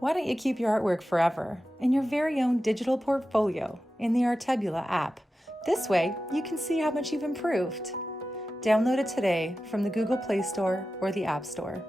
Why don't you keep your artwork forever in your very own digital portfolio in the Artebula app? This way, you can see how much you've improved. Download it today from the Google Play Store or the App Store.